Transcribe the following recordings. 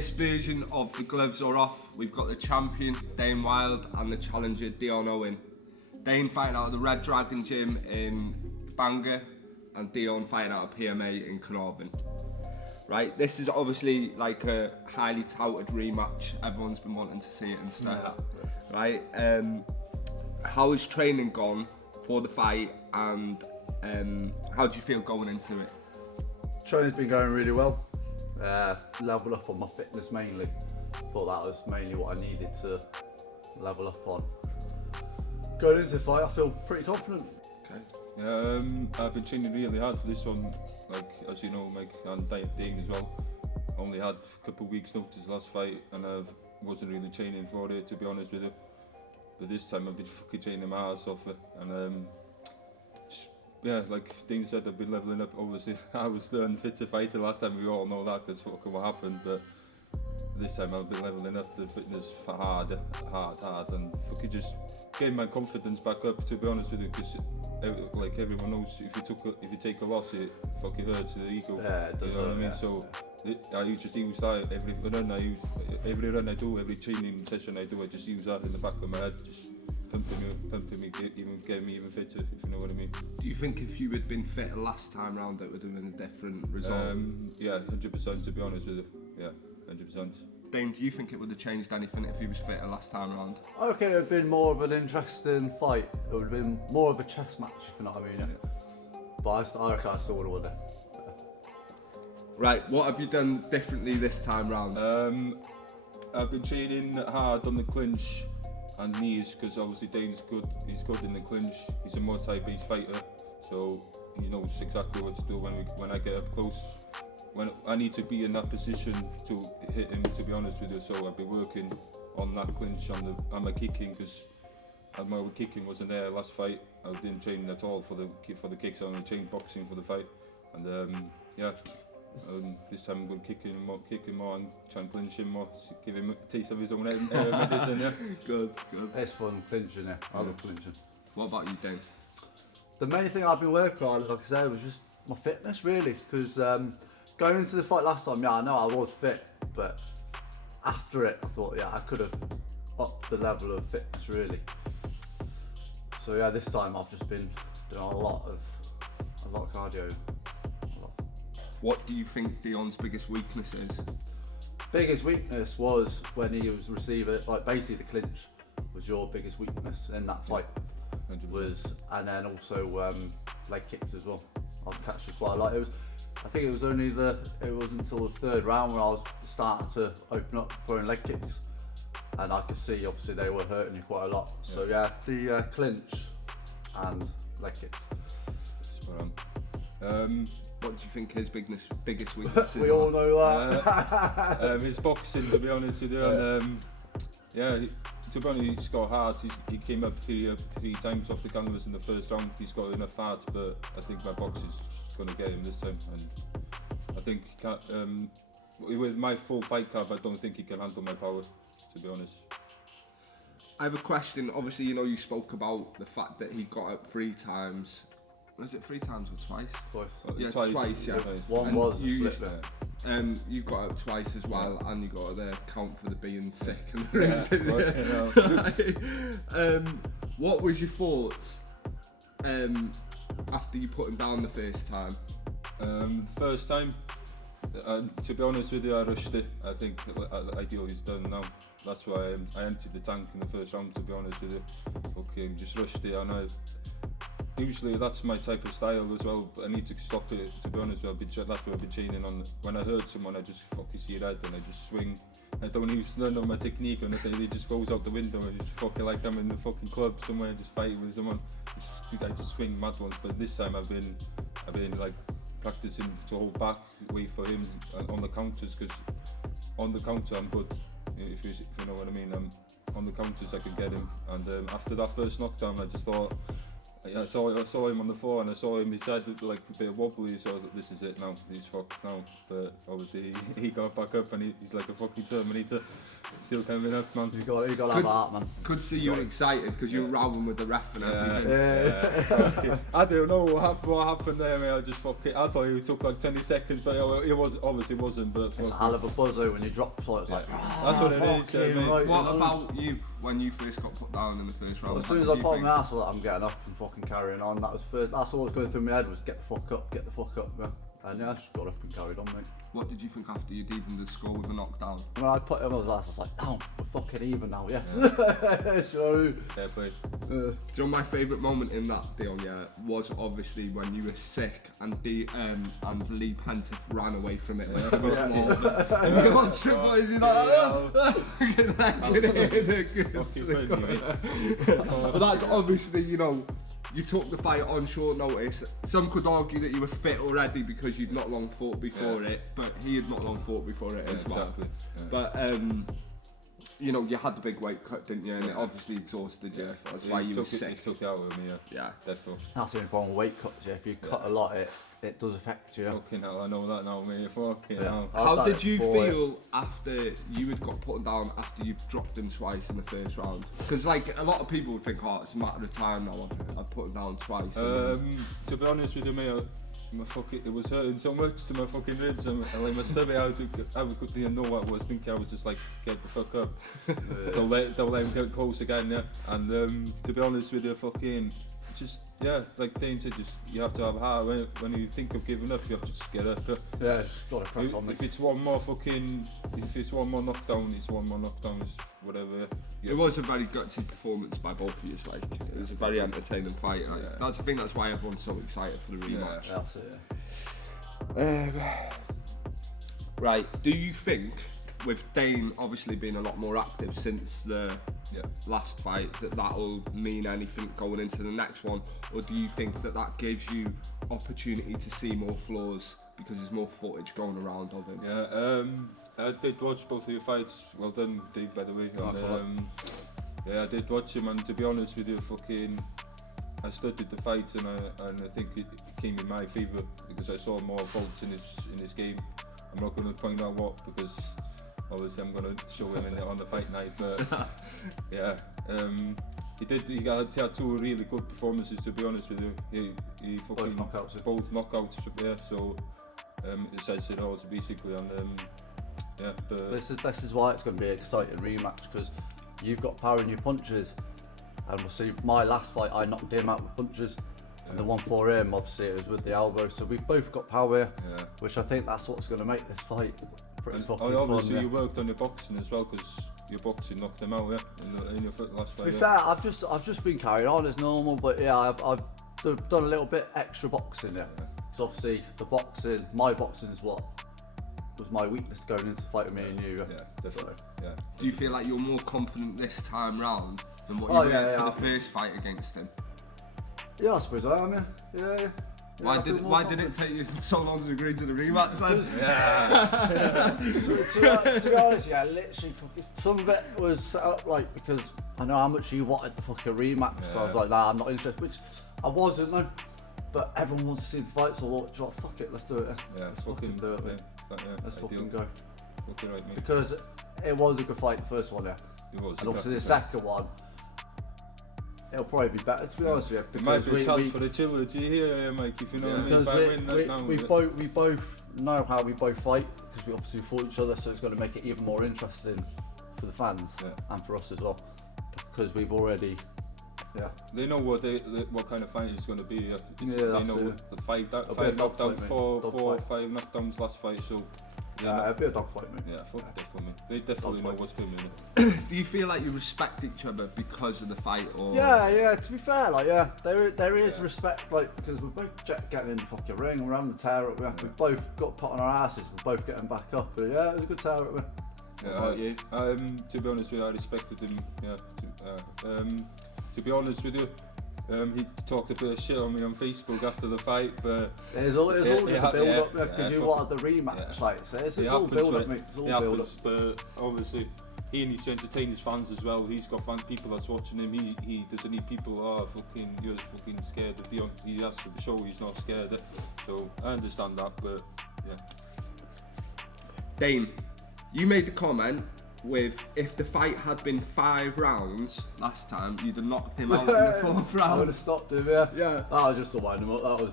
this version of The Gloves Are Off, we've got the champion, Dayne Wild, and the challenger, Dion Owen. Dayne fighting out of the Red Dragon Gym in Bangor, and Dion fighting out of PMA in Carnarvon. Right, this is obviously like a highly touted rematch. Everyone's been wanting to see it and stuff. Right, how has training gone for the fight, and how do you feel going into it? Training's been going really well. Level up on my fitness mainly. Thought that was mainly what I needed to level up on. Going into the fight, I feel pretty confident. Okay. I've been training really hard for this one, like as you know, Meg, and Dayne as well. Only had a couple of weeks notice last fight, and I wasn't really training for it, to be honest with you. But this time I've been fucking training my ass off it, and yeah, like Dayne said, I've been levelling up. Obviously, I was the unfitter fighter last time. We all know that because fucking what happened. But this time I've been levelling up the fitness for hard, and fucking just getting my confidence back up. To be honest with you, because like everyone knows, if you take a loss, it fucking hurts the ego. Yeah, it does. You know what I mean? Yeah. So I just use that every run I do, every training session I do. I just use that in the back of my head, just pumping me, even getting me even fitter, if you know what I mean. Do you think if you had been fitter last time round, it would have been a different result? Yeah, 100%. To be honest with you, yeah, 100%. Dayne, do you think it would have changed anything if he was fitter last time round? I reckon it would have been more of an interesting fight. It would have been more of a chess match, if you know what I mean. Yeah. But I reckon I still would have won it. Right, what have you done differently this time round? I've been training hard on the clinch and knees, because obviously Dayne's good. He's good in the clinch. He's a Muay Thai-based fighter, so he knows exactly what to do when I get up close. When I need to be in that position to hit him, to be honest with you. So I've been working on that clinch on my kicking, because my kicking wasn't there last fight. I didn't train at all for the kicks. I only trained boxing for the fight, and yeah. This time I'm going kicking more and try and clinch him more, give him a taste of his own medicine. Yeah. Good. It's fun clinching, yeah. I love clinching. What about you, Dayne? The main thing I've been working on, like I said, was just my fitness really, because going into the fight last time, yeah, I know I was fit, but after it I thought, yeah, I could have upped the level of fitness really. So yeah, this time I've just been doing a lot of cardio. What do you think Dion's biggest weakness is? Biggest weakness was when he was receiving, like basically the clinch was your biggest weakness in that fight. 100%. And then also leg kicks as well. I've catched it quite a lot. I think it was until the third round when I was starting to open up throwing leg kicks, and I could see obviously they were hurting you quite a lot. Yeah. So yeah, the clinch and leg kicks. Spot on. What do you think his biggest weakness is? We all know that. His boxing, to be honest with you, and yeah, to be honest, he's got heart. He came up three times off the canvas in the first round. He's got enough heart, but I think my box is just going to get him this time. And I think he can't, with my full fight card, I don't think he can handle my power, to be honest. I have a question. Obviously, you know, you spoke about the fact that he got up 3 times. Was it 3 times or twice? Twice. Yeah, twice. Yeah. One and was you, slip. You got up twice as well, and you got to count for the being sick and the ring. What was your thoughts after you put him down the first time? The first time, to be honest with you, I rushed it. I think ideally it's done now. That's why I emptied the tank in the first round, to be honest with you. Fucking just rushed it, and usually that's my type of style as well, but I need to stop it, to be honest with you. That's what I've been training on. When I hurt someone, I just fucking see red and I just swing. I don't use none of my technique or anything. It just goes out the window. I just fucking like I'm in the fucking club somewhere, just fighting with someone. I just swing mad ones. But this time I've been like practicing to hold back, wait for him on the counters, because on the counter I'm good. If you know what I mean. On the counters I can get him. And after that first knockdown, I just thought. I saw him on the floor, and I saw him, his head like a bit wobbly, so I was like, this is it now, he's fucked now. But obviously he got back up, and he's like a fucking Terminator. Still coming up, man. You got to have heart, man. Could see you were excited because you were rowing with the ref and everything. Yeah. I don't know what happened there, mate. I thought it took like 20 seconds, but it was obviously wasn't. But It's a hell of a buzzer when you drop, so it's like. that's what it is. Yeah, mate. Right, What about you when you first got put down in the first round? As soon as I put my ass, I was like, I'm getting up and fucking carrying on. That's all that was going through my head was get the fuck up, yeah. And yeah, I just got up and carried on, mate. What did you think after you'd even the score with the knockdown? When I put him on his ass, I was like, damn, we're fucking even now, yes. Do you know what I mean? Fair play. Do you know my favourite moment in that, Dion, was obviously when you were sick and Lee Pentiff ran away from it like it was more. And you got triple, is he But that's obviously, you know, you took the fight on short notice. Some could argue that you were fit already because you'd not long fought before it, but he had not long fought before it as well. Exactly. Yeah. But you know, you had the big weight cut, didn't you? And it obviously exhausted you. That's why you were sick. It took it out of me, Yeah. definitely. That's the only problem with weight cuts, yeah. If you cut a lot, it does affect you. Fucking hell, I know that now, mate. Fucking hell. I've How done did it you before, feel after you had got put down after you dropped him twice in the first round? Because like a lot of people would think, oh, it's a matter of time now. I've put him down twice. To be honest with you, mate, it was hurting so much to my fucking ribs and like my stomach. I couldn't know what I was thinking. I was just like, get the fuck up. Don't let him get close again, yeah. And to be honest with you, fucking just. Yeah, like Dayne said, you have to have heart. When you think of giving up, you have to just get up. Yeah, just gotta crack on. If it's one more knockdown, it's one more knockdown. It's whatever. It was a very gutsy performance by both of you. Like it was a very entertaining fight. Like, I think that's why everyone's so excited for the rematch. Yeah, that's it. Right. Do you think, with Dayne obviously being a lot more active since the last fight, that'll mean anything going into the next one, or do you think that gives you opportunity to see more flaws because there's more footage going around of him? Yeah, I did watch both of your fights. Well done, Dave, by the way. And, yeah, I did watch him, and to be honest with you, I studied the fight, and I think it came in my favour because I saw more faults in his game. I'm not going to point out what because. Obviously, I'm going to show him on the fight night, but yeah, he had two really good performances. To be honest with you, he fucking both knockouts. Yeah, so it says it all basically, and yeah. This is why it's going to be an exciting rematch because you've got power in your punches, and we'll see. My last fight, I knocked him out with punches. And the one for him, obviously, it was with the elbow. So we've both got power, which I think that's what's going to make this fight pretty fucking fun. Obviously, you worked on your boxing as well because your boxing knocked him out, in your last fight. To be fair, I've just been carried on as normal, but yeah, I've done a little bit extra boxing, yeah. Because obviously, my boxing is what was my weakness going into the fight with me and you. Yeah, definitely. So, yeah. Do you feel like you're more confident this time round than what you were for the first fight against him? Yeah, I suppose I am, yeah. Why did it take you so long to agree to the rematch then? To be honest, yeah, literally, some of it was set up like because I know how much you wanted the fucking rematch, so I was like, nah, I'm not interested, which I wasn't though. But everyone wants to see the fight, so I thought, fuck it, let's do it. Let's fucking do it, mate. Let's fucking go. Fucking right, mate. Because it was a good fight, the first one, yeah. It was. And obviously the second one, it'll probably be better, to be honest with you. It might be a chance for the trilogy here, Mike, if you know what I mean. If I win that now. We both know how we both fight, because we obviously fought each other, so it's going to make it even more interesting for the fans and for us as well. Because we've already, they know what kind of fight it's going to be. They know the five knockdowns, four or five knockdowns last fight, so. Yeah, it'll be a dogfight, mate. Yeah, definitely. They definitely know what's coming. Do you feel like you respect each other because of the fight, or? Yeah. To be fair, like there is respect, like because we're both getting in the fucking ring, we're having the tear up. We both got put on our asses, we're both getting back up. But yeah, it was a good tear up. What about you? To be honest with you, I respected him. To be honest with you. He talked a bit of shit on me on Facebook after the fight, but it's all just a build up because you wanted the rematch, like so it's all build up, mate. It's all build up. But obviously, he needs to entertain his fans as well. He's got people that's watching him. He doesn't need people. You're fucking scared of Dion. He has to show he's not scared. So I understand that, but yeah. Dayne, you made the comment with if the fight had been 5 rounds last time, you'd have knocked him out in the 4th I would round. have stopped him, yeah. Yeah. That was just to wind him up, that was.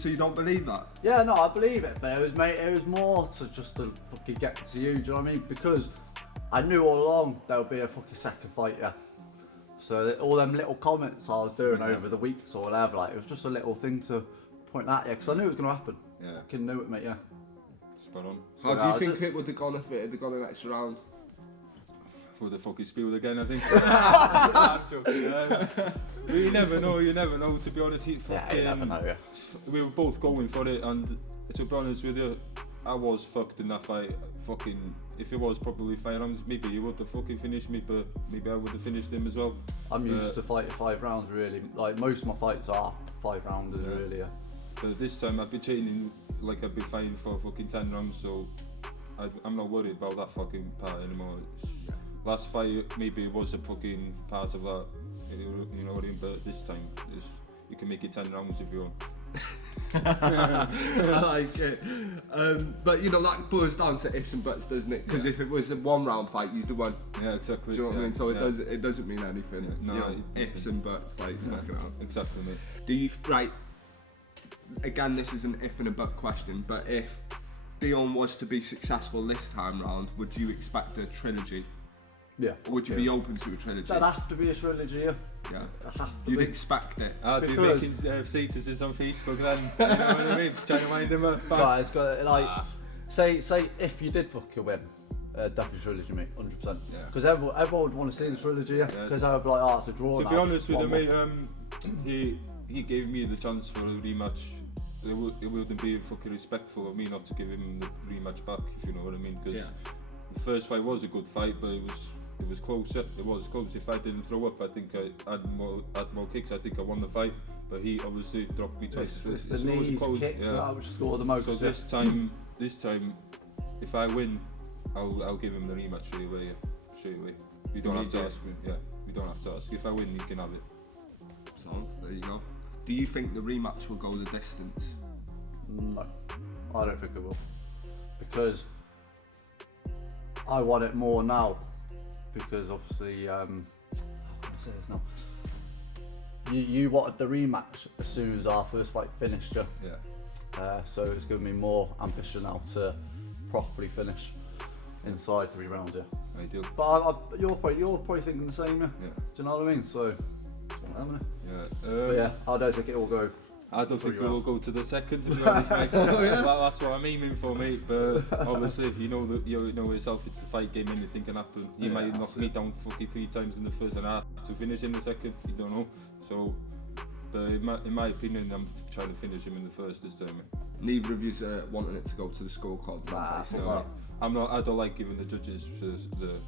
So you don't believe that? Yeah, no, I believe it, but it was more to just to fucking get to you, do you know what I mean? Because I knew all along there would be a fucking second fight, yeah. So that all them little comments I was doing over the weeks or whatever, like, it was just a little thing to point at you, because I knew it was going to happen. Yeah. I fucking knew it, mate, yeah. Spot on. How do you think it would have gone if it had gone an extra round? Would the fucking spilled again, I think. I'm joking. But you never know, to be honest. Yeah, you never know, yeah. We were both going for it, and to be honest with you, I was fucked in that fight. Fucking, if it was probably 5 rounds, maybe he would have fucking finished me, but maybe I would have finished him as well. I'm used to fighting 5 rounds, really. Like, most of my fights are 5 rounders, really, yeah. But this time I've been training like I've been fighting for fucking 10 rounds, so I'm not worried about that fucking part anymore. Last fight maybe it was a fucking part of that, you know what I mean, but this time you can make it 10 rounds if you want. I like it. But you know, that boils down to ifs and buts, doesn't it? Because if it was a 1 round fight, you'd have won. Yeah, exactly. Do you know what I mean? So it doesn't mean anything. Yeah, no, you know, ifs and buts, like fucking hell. Exactly, mate. Do you right? Again, this is an if and a but question, but if Dion was to be successful this time round, would you expect a trilogy? Yeah. Or would you be open to a trilogy? That'd have to be a trilogy, yeah. Yeah. It'd have to You'd be. expect it. I'd be Because- making statuses on Facebook then, you know what I mean? Trying to wind them up. Right, it's got like, say if you did fucking win, definitely trilogy, mate, 100%. Yeah. Because everyone would want to see the trilogy, yeah. Because I would be like, oh, it's a draw. To now. be honest with you, One mate, more. he gave me the chance for a rematch. It wouldn't be fucking respectful of me not to give him the rematch back, if you know what I mean. Because the first fight was a good fight, but it was closer. It was close. If I didn't throw up, I think I had more kicks. I think I won the fight. But he obviously dropped me twice. It's the it was knees, close, kicks, yeah. that would score the most. So yeah. this time, if I win, I'll give him the rematch straight away. You don't have to ask me. Yeah, you don't have to ask. If I win, you can have it. So there you go. Do you think the rematch will go the distance? No, I don't think it will. Because I want it more now. Because obviously, how can I say this now? You wanted the rematch as soon as our first fight finished, yeah. Yeah. So it's given me more ambition now to properly finish inside 3 rounds, yeah. Ideal. But you're probably thinking the same, yeah. Yeah. Do you know what I mean? So it's one of them, innit? Yeah. But yeah, I don't think it will go. I don't think 3 we'll go to the second, to be honest, mate. Yeah. That's what I'm aiming for, mate. But obviously, you know yourself, it's the fight game, anything can happen. You might knock me down fucking 3 times in the first and I have to finish in the second. You don't know. So, but in my opinion, I'm trying to finish him in the first this time, mate. Neither of you's wanting it to go to the scorecards. Nah, basically. fuck that. I don't like giving the judges the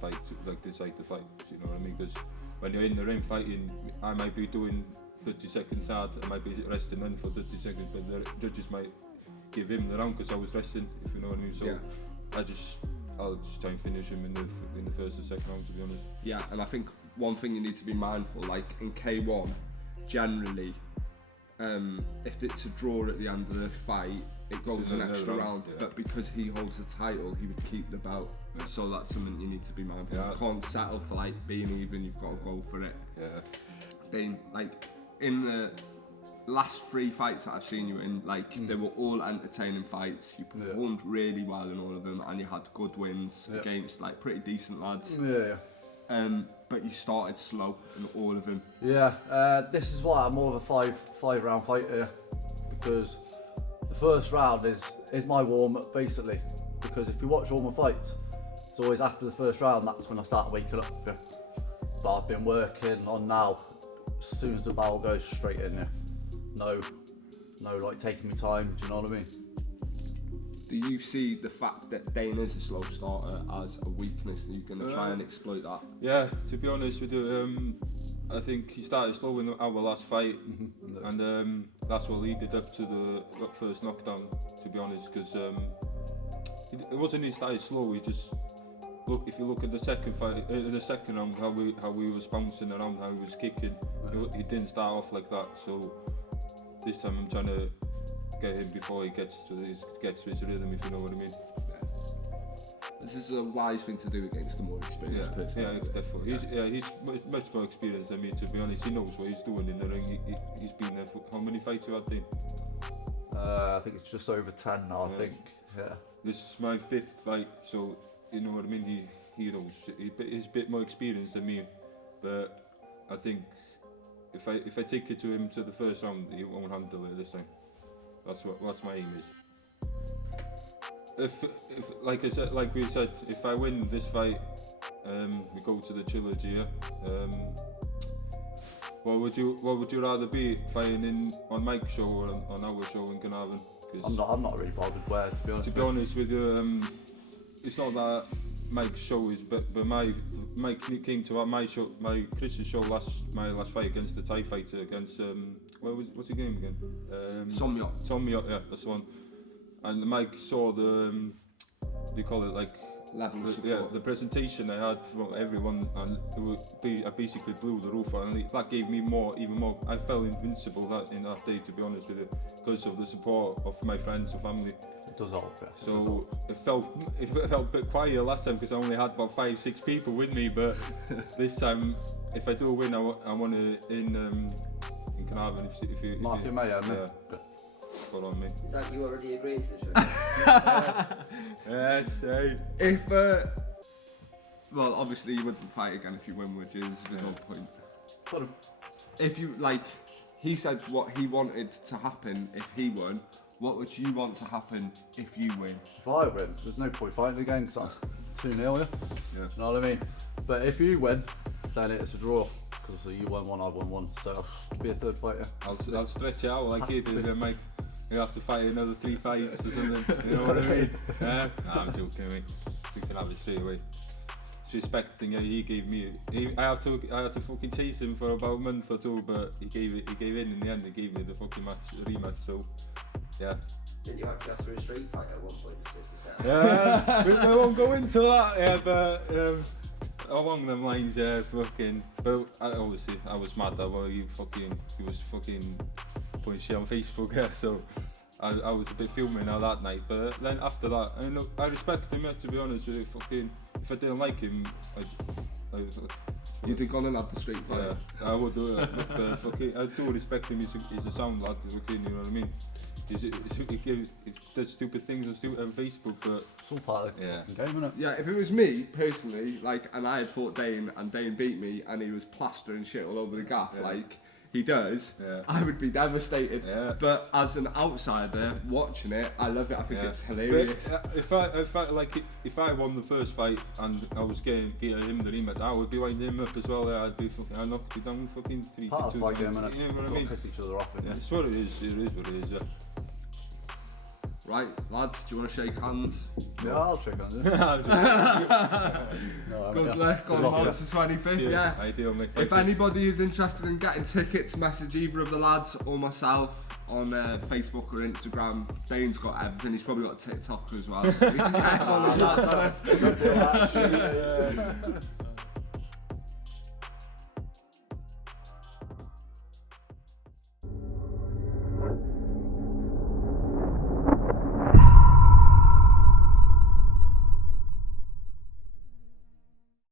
fight, like decide the fight. You know what I mean? Because when you're in the ring fighting, I might be doing 30 seconds hard, I might be resting then for 30 seconds, but the judges might give him the round because I was resting, if you know what I mean. So I'll just try and finish him in the first or second round, to be honest. Yeah, and I think one thing you need to be mindful, like in K1, generally, if it's a draw at the end of the fight, it goes So an another extra round, round. yeah. But because he holds the title, he would keep the belt. So that's something you need to be mindful. Yeah. You can't settle for like being even. You've got to go for it. Yeah. Dayne, like in the last 3 fights that I've seen you in, like they were all entertaining fights. You performed really well in all of them, and you had good wins against like pretty decent lads. Yeah. But you started slow in all of them. Yeah, this is why I'm more of a five round fighter, because the first round is my warm up basically. Because if you watch all my fights, it's always after the first round that's when I start waking up. Yeah. But I've been working on now. As soon as the bell goes straight in, yeah. No, like taking me time. Do you know what I mean? Do you see the fact that Dayne is a slow starter as a weakness, and you're going to try and exploit that? Yeah, to be honest with you, I think he started slow in our last fight, and that's what leaded up to the first knockdown, to be honest, because it wasn't he started slow, he just, if you look at the second fight, the second round, how he was bouncing around, how he was kicking, he didn't start off like that, so this time I'm trying to get him before he gets to his rhythm, if you know what I mean. this is a wise thing to do against the more experienced person. Yeah, definitely. He's much more experienced than me, to be honest. He knows what he's doing in the ring. He's been there for how many fights you had, Dayne? I think it's just over 10 now, I think. Yeah. This is my 5th fight, so you know what I mean. He knows. He's a bit more experienced than me, but I think if I take it to him to the first round, he won't handle it this time. That's my aim is. If like we said, if I win this fight, we go to the trilogy. What would you rather be, fighting on Mike's show or on our show in Carnarvon? I'm not really bothered where, to be honest. To be honest with you, it's not that Mike's show is, but Mike came to my show, my Chris's show my last fight against the Thai fighter against what's his name again? Somyot, yeah, that's the one. And Mike saw the they call it like the presentation I had from everyone, and I basically blew the roof on, and that gave me even more. I felt invincible in that day, to be honest with you, because of the support of my friends and family. It does help, yeah. So it felt a bit quieter last time because I only had about 5-6 people with me, but this time, if I do win, I want to in Carnarvon. If you Mark it, mate, yeah. Spot on, mate. Is that you already agreed to the show? Yes, hey. If well, obviously you wouldn't fight again if you win, which is there's no point. Got him. If you he said what he wanted to happen if he won. What would you want to happen if you win? If I win, there's no point fighting again because that's 2-0, yeah? Yeah. You know what I mean? But if you win, then it's a draw. Because you won one, I won one. So it'll be a third fight, yeah. I'll stretch it out like you did there, Mike. You have to fight another 3 fights or something. You know what I mean? Nah, I'm joking, mate. We can have it straight away. It's respect thing he gave me. I had to fucking chase him for about a month or 2, but he gave in the end. He gave me the fucking rematch. So yeah. Didn't you actually ask for a street fight at one point? Just to set we won't go into that. Yeah, but along them lines, yeah, fucking. But I was mad that he was fucking putting shit on Facebook. Yeah, so. I was a bit fuming now that night, but then after that, I respect him, to be honest with you. Fucking, if I didn't like him, You'd have gone and had the street fight. Yeah, I would do it. But fucking, I do respect him. He's a sound lad. Fucking, you know what I mean? He does stupid things on Facebook, but it's all part of the game, isn't it? Yeah, if it was me personally, and I had fought Dayne and Dayne beat me and he was plastering shit all over the gaff, like he does, I would be devastated. Yeah. But as an outsider watching it, I love it. I think it's hilarious. But, if I won the first fight and I was getting him the rematch, I would be winding him up as well. I'd be fucking, I knocked you down fucking 3-2. Part of the fight game, innit? You know what I mean? Piss each other off. Yeah, it's what it is. It is what it is. Yeah. Right, lads, do you want to shake hands? Yeah, I'll shake hands. Good luck on March the 25th, yeah. Ideal, mate. If anybody is interested in getting tickets, message either of the lads or myself on Facebook or Instagram. Dayne's got everything, he's probably got TikTok as well. So you can get him on all that stuff.